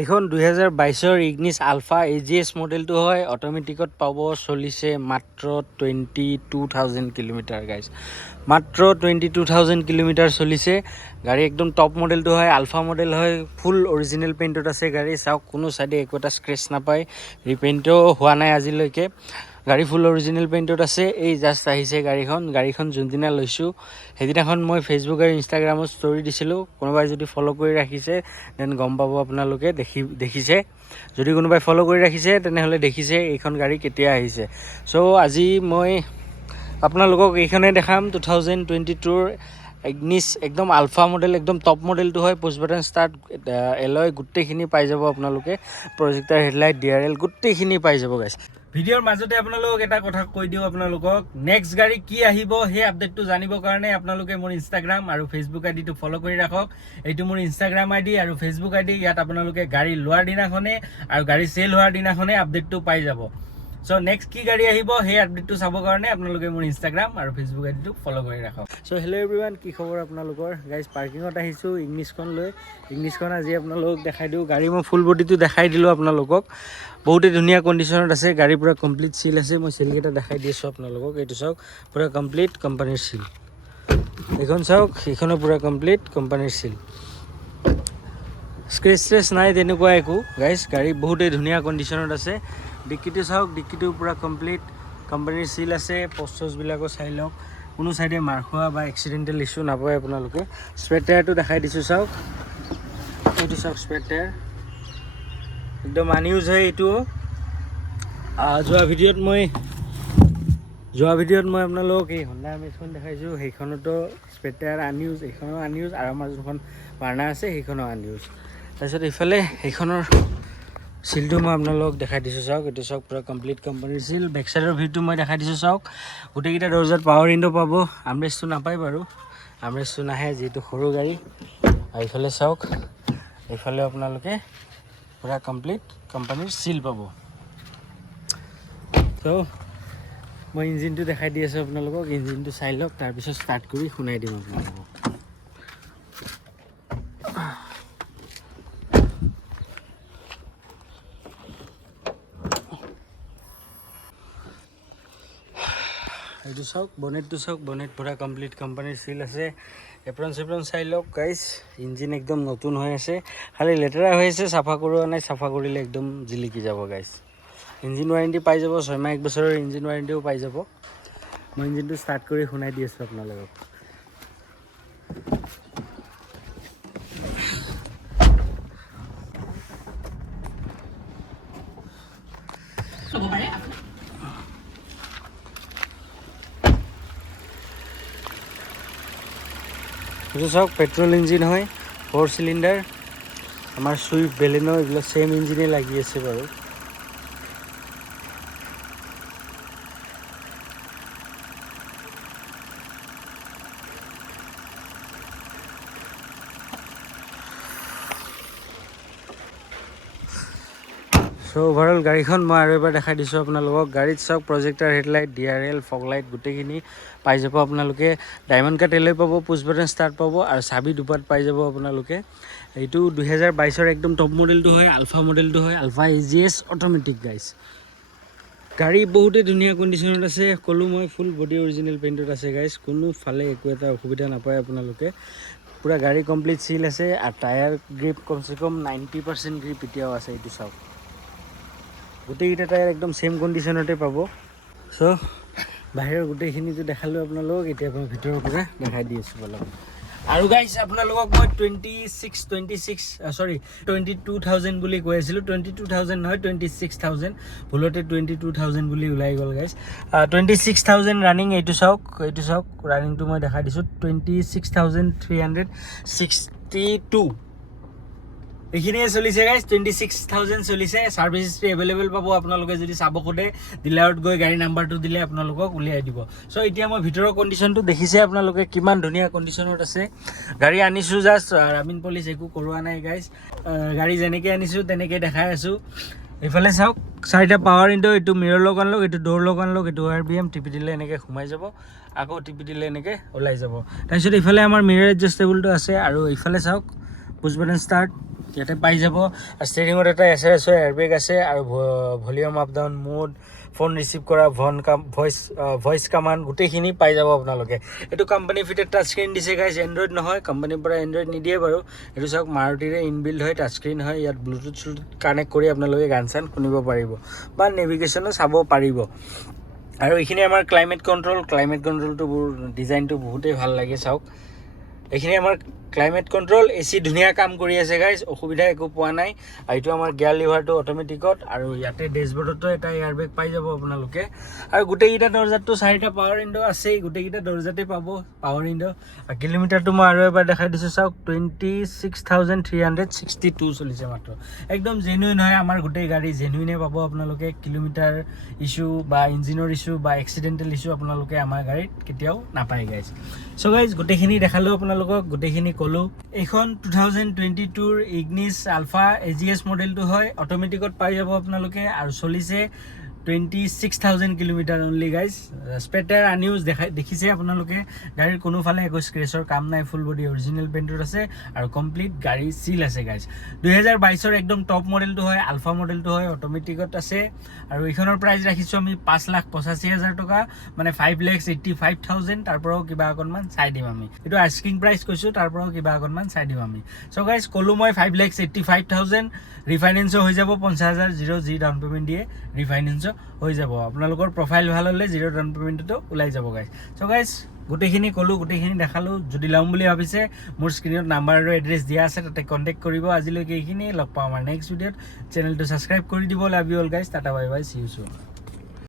এইখন 2022 ইগনিছ আলফা AGS মডেলটো হয় অটোমেটিকত পাব চলিছে মাত্ৰ 22,000 কিলোমিটাৰ গাইজ মাত্ৰ 22,000 কিলোমিটাৰ চলিছে গাড়ী একদম টপ মডেলটো হয় আলফা মডেল হয় ফুল অৰিজিনেল পেইণ্টত আছে গাড়ী চাওক কোনো সাইডে একো এটা স্ক্ৰেচ নাপায় ৰিপেইণ্টও হোৱা নাই আজিলৈকে গাড়ী ফুল অৰিজিনেল পেইণ্টত আছে এই জাষ্ট আহিছে গাড়ীখন যোনদিনা লৈছোঁ সেইদিনাখন মই ফেচবুক আৰু ইনষ্টাগ্ৰামত ষ্টৰি দিছিলোঁ কোনোবাই যদি ফলো কৰি ৰাখিছে দেন গম পাব আপোনালোকে দেখিছে যদি কোনোবাই ফলো কৰি ৰাখিছে তেনেহ'লে দেখিছে এইখন গাড়ী কেতিয়া আহিছে চ' আজি মই আপোনালোকক এইখনে দেখাম 2022ৰ ইগনিছ একদম আলফা মডেল একদম টপ মডেলটো হয় পুছ বাটন ষ্টাৰ্ট এলয় গোটেইখিনি পাই যাব আপোনালোকে প্ৰজেক্টাৰ হেডলাইট DRL গোটেইখিনি পাই যাব গাইছ ভিডিঅ'ৰ মাজতে আপোনালোকক এটা কথা কৈ দিওঁ আপোনালোকক নেক্সট গাড়ী কি আহিব সেই আপডেটটো জানিবৰ কাৰণে আপোনালোকে মোৰ ইনষ্টাগ্ৰাম আৰু ফেচবুক আইডিটো ফলো কৰি ৰাখক এইটো মোৰ ইনষ্টাগ্ৰাম আইডি আৰু ফেচবুক আইডি ইয়াত আপোনালোকে গাড়ী লোৱাৰ দিনাখনে আৰু গাড়ী চেল হোৱাৰ দিনাখনে আপডেটটো পাই যাব সো নেক্সট কি গাড়ী আহিব সেই আপডেটটো চাবৰ কাৰণে আপোনালোকে মোৰ ইনষ্টাগ্ৰাম আৰু ফেচবুক আইডিটো ফলো কৰি ৰাখক সো হেল্ল' এভৰিৱান কি খবৰ আপোনালোকৰ গাইজ পাৰ্কিঙত আহিছোঁ ইগনিছখন লৈ ইগনিছখন আজি আপোনালোকক দেখাই দিওঁ গাড়ী মই ফুল বডিটো দেখাই দিলোঁ আপোনালোকক বহুতে ধুনীয়া কণ্ডিশ্যনত আছে গাড়ী পুৰা কমপ্লিট চিল আছে মই চিলকেইটা দেখাই দি আছোঁ আপোনালোকক এইটো চাওক পুৰা কমপ্লিট কোম্পানীৰ চিল এইখন চাওক এইখনো পুৰা কমপ্লিট কোম্পানীৰ চিল স্ক্ৰেচ নাই তেনেকুৱা একো গাইজ গাড়ী বহুতেই ধুনীয়া কণ্ডিশ্যনত আছে ডিক্কিটো চাওক ডিক্কিটো পুৰা কমপ্লিট কোম্পানীৰ চিল আছে পষ্টছবিলাকো চাই লওক কোনো চাইডে মাৰ খোৱা বা এক্সিডেণ্টেল ইছ্যু নাপায় আপোনালোকে স্পেৰ টায়াৰটো দেখাই দিছোঁ চাওক এইটো চাওক স্পেৰ টায়াৰ একদম আনইউজ হয় এইটো যোৱা ভিডিঅ'ত মই আপোনালোকক এই হণ্ডা আমেজখন দেখাইছোঁ সেইখনতো স্পেৰ টায়াৰ আনইউজ এইখনো আনইউজ আৰু আমাৰ যোনখন ভাৰ্না আছে সেইখনো আনইউজ তাৰপিছত এইফালে সেইখনৰ চিলটো মই আপোনালোকক দেখাই দিছোঁ চাওক এইটো চাওক পুৰা কমপ্লিট কোম্পানীৰ চিল বেক চাইডৰ ভিউটো মই দেখাই দিছোঁ চাওক গোটেইকেইটা দৰ্জাত পাৱাৰ উইণ্ডো পাব আমৰেষ্টটো নাপায় বাৰু আমৰেষ্টটো নাহে যিহেতু সৰু গাড়ী আৰু এইফালে চাওক এইফালে আপোনালোকে পুৰা কমপ্লিট কোম্পানীৰ চিল পাব ত' মই ইঞ্জিনটো দেখাই দি আছোঁ আপোনালোকক ইঞ্জিনটো চাই লওক তাৰপিছত ষ্টাৰ্ট কৰি শুনাই দিম আপোনালোকক এইটো চাওক বনেটটো চাওক বনেট পুৰা কমপ্লিট কোম্পানীৰ চিল আছে এপ্ৰন চেপ্ৰন চাই লওক গাইজ ইঞ্জিন একদম নতুন হৈ আছে খালি লেতেৰা হৈ আছে চাফা কৰোৱা নাই চাফা কৰিলে একদম জিলিকি যাব গাইজ ইঞ্জিন ৱাৰেণ্টি পাই যাব 6 মাহ 1 বছৰৰ ইঞ্জিন ৱাৰেণ্টিও পাই যাব মই ইঞ্জিনটো ষ্টাৰ্ট কৰি শুনাই দি আছোঁ আপোনালোকক এইটো চাওক পেট্ৰল ইঞ্জিন হয় 4 চিলিণ্ডাৰ আমাৰ চুইফ্ট বেলেনো এইবিলাক সেম ইঞ্জিনে লাগি আছে বাৰু চ' অভাৰঅল গাড়ীখন মই আৰু এবাৰ দেখাই দিছোঁ আপোনালোকক গাড়ীত চাওক projector headlight DRL fog light গোটেইখিনি পাই যাব আপোনালোকে ডায়মণ্ড কাট এলয় পাব পুছ বাটন ষ্টাৰ্ট পাব আৰু চাবি দুপাত পাই যাব আপোনালোকে এইটো 2022ৰ একদম টপ মডেলটো হয় আলফা মডেলটো হয় আলফা AGS অট'মেটিক গাইজ গাড়ী বহুতেই ধুনীয়া কণ্ডিশ্যনত আছে ক'লোঁ মই ফুল বডি অৰিজিনেল পেইণ্টত আছে গাইজ কোনো ফালে একো এটা অসুবিধা নাপায় আপোনালোকে পুৰা গাড়ী কমপ্লিট চিল আছে আৰু টায়াৰ গ্ৰিপ কমচে কম 90% গ্ৰিপ এতিয়াও আছে এইটো চাওক গোটেইকেইটা টায়াৰ একদম সেম কণ্ডিশ্যনতে পাব চ' বাহিৰৰ গোটেইখিনিটো দেখালোঁ আপোনালোকক এতিয়া মই ভিতৰৰ পৰা দেখাই দি আছোঁ অলপ আৰু গাইজ আপোনালোকক মই 22,000 বুলি কৈ আছিলোঁ 22,000 নহয় 26,000 ভুলতে 22,000 বুলি ওলাই গ'ল গাইজ 26,000 ৰানিং এইটো চাওক ৰানিংটো মই দেখাই দিছোঁ 26,362 এইখিনিয়ে চলিছে গাইজ 26,000 চলিছে ছাৰ্ভিচ হিষ্ট্ৰী এভেইলেবল পাব আপোনালোকে যদি চাব খোজে ডিলাৰত গৈ গাড়ী নাম্বাৰটো দিলে আপোনালোকক উলিয়াই দিব চ' এতিয়া মই ভিতৰৰ কণ্ডিশ্যনটো দেখিছে আপোনালোকে কিমান ধুনীয়া কণ্ডিশ্যনত আছে গাড়ী আনিছোঁ জাষ্ট ৰামিন পলিচ একো কৰোৱা নাই গাইজ গাড়ী যেনেকৈ আনিছোঁ তেনেকৈ দেখাই আছোঁ এইফালে চাওক 4টা পাৱাৰ উইণ্ডো এইটো মিৰৰ লক আনলক এইটো ড'ৰ লক আনলক এইটো RBM টিপি দিলে এনেকৈ সোমাই যাব আকৌ টিপি দিলে এনেকৈ ওলাই যাব তাৰপিছত এইফালে আমাৰ মিৰৰ এডজাষ্টেবলটো আছে আৰু এইফালে চাওক পুছ বাটন ষ্টাৰ্ট ইয়াতে পাই যাব আৰু ষ্টেৰিঙত এটা SRS এয়াৰবেগ আছে আৰু volume up down mode phone receive কৰা ভইচ কমাণ্ড গোটেইখিনি পাই যাব আপোনালোকে এইটো কোম্পানী ফিটেড টাচ স্ক্ৰীন দিছে গাইজ এণ্ড্ৰইড নহয় কোম্পানীৰ পৰা এণ্ড্ৰইড নিদিয়ে বাৰু এইটো চাওক মাৰুতিৰে ইনবিল্ড হয় টাচ স্ক্ৰীন হয় ইয়াত ব্লুটুথ কানেক্ট কৰি আপোনালোকে গান চান শুনিব পাৰিব বা নেভিগেশ্যনো চাব পাৰিব আৰু এইখিনি আমাৰ ক্লাইমেট কণ্ট্ৰলটো ডিজাইনটো বহুতেই ভাল লাগে চাওক এইখিনি আমাৰ ক্লাইমেট কণ্ট্ৰল AC ধুনীয়া কাম কৰি আছে গাইজ অসুবিধা একো পোৱা নাই আৰু এইটো আমাৰ গিয়াৰ লিভাৰটো অট'মেটিকত আৰু ইয়াতে ডেছবৰ্ডতো এটা এয়াৰবেগ পাই যাব আপোনালোকে আৰু গোটেইকেইটা দৰ্জাততো 4টা পাৱাৰ উইণ্ডো আছেই গোটেইকেইটা দৰ্জাতে পাব পাৱাৰ উইণ্ডো আৰু কিলোমিটাৰটো মই আৰু এবাৰ দেখাই দিছোঁ চাওক 26,362 চলিছে মাত্ৰ একদম জেনুইন হয় আমাৰ গোটেই গাড়ী জেনুইনে পাব আপোনালোকে কিলোমিটাৰ ইছ্যু বা ইঞ্জিনৰ ইছ্যু বা এক্সিডেণ্টেল ইছ্যু আপোনালোকে আমাৰ গাড়ীত কেতিয়াও নাপায় গাইজ চ' গাইজ গোটেইখিনি দেখালোঁ আপোনালোকক গোটেইখিনি ক'লোঁ এইখন 2022ৰ ইগনিছ আলফা AGS মডেলটো হয় অট'মেটিকত পাই যাব আপোনালোকে আৰু চলিছে 26,000 কিলোমিটাৰ অনলি গাইজ স্পেটাৰ আনিউজ দেখিছে আপোনালোকে গাড়ীৰ কোনোফালে একো স্ক্ৰেচৰ কাম নাই ফুল বডি অৰিজিনেল পেইণ্টত আছে আৰু কমপ্লিট গাড়ী চিল আছে গাইজ 2022ৰ একদম টপ মডেলটো হয় আলফা মডেলটো হয় অট'মেটিকত আছে আৰু এইখনৰ প্ৰাইচ ৰাখিছোঁ আমি 5,85,000 টকা মানে 5,85,000 তাৰ পৰাও কিবা অকণমান চাই দিম আমি এইটো আস্কিং প্ৰাইচ কৈছোঁ তাৰ পৰাও কিবা অকণমান চাই দিম আমি চ' গাইজ ক'লোঁ মই 5,85,000 ৰিফাইনেন্সো হৈ যাব 50,000 যি ডাউন পে'মেণ্ট দিয়ে ৰিফাইনেন্সো হৈ যাব আপোনালোকৰ প্ৰফাইল ভাল হ'লে 0 ডাউন পে'মেণ্টতো ওলাই যাব গাইজ চ' গাইজ গোটেইখিনি ক'লোঁ গোটেইখিনি দেখালোঁ যদি ল'ম বুলি ভাবিছে মোৰ স্ক্ৰীণত নাম্বাৰ আৰু এড্ৰেছ দিয়া আছে তাতে কণ্টেক্ট কৰিব আজিলৈকে এইখিনি লগ পাওঁ আমাৰ নেক্সট ভিডিঅ'ত চেনেলটো ছাবস্ক্ৰাইব কৰি দিব love you all guys tata bye bye C you soon